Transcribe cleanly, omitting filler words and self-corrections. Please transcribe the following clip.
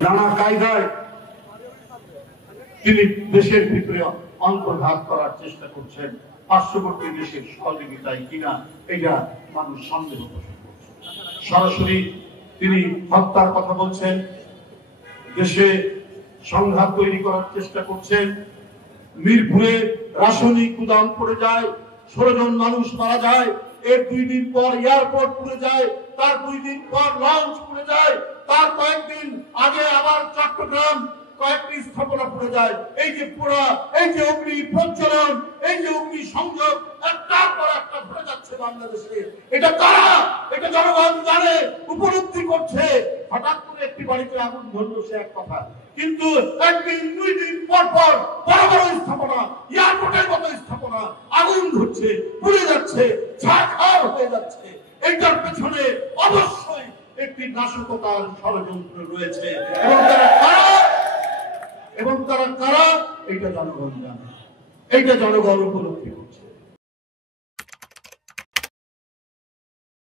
নানা কায়দায় তিনি দেশের ভিতরে অন্তর্ঘাত করার চেষ্টা করছেন। পার্শ্ববর্তী দেশের সহযোগিতায় কিনা এটা মানুষ সন্দেহ পোষণ করছে। সরাসরি তিনি হত্যার কথা বলছেন, দেশে সংঘাত তৈরি করার চেষ্টা করছেন। মিরপুরে রাসায়নিক গুদাম পড়ে যায়, 16 জন মানুষ মারা যায়। এর 2 দিন পর এয়ারপোর্ট পুড়ে যায়, তার 2 দিন পর লঞ্চ পুড়ে যায়, তার কয়েকদিন আগে আবার চট্টগ্রাম কয়েকটি স্থাপনা পুড়ে যায়। এই যে পোড়া, এই যে অগ্নি প্রজ্বলন, এই যে অগ্নি সংযোগ একটার পর একটা ঘটে যাচ্ছে বাংলাদেশে, এটা কারা? এটা জনগণ জানে, উপলব্ধি করছে। হঠাৎ করে একটি বাড়িতে আগুন ধরলো সে এক কথা, কিন্তু একদিন 2 দিন পর পর বড় বড় স্থাপনা, এয়ারপোর্টের মতো স্থাপনা আগুন ধরছে, পুড়ে যাচ্ছে, ছারখার হয়ে যাচ্ছে। এইটার পেছনে অবশ্যই একটি নাশকতার ষড়যন্ত্র রয়েছে, এবং তারা কারা এইটা জনগণ জানে, এইটা জনগণ উপলব্ধি করছে।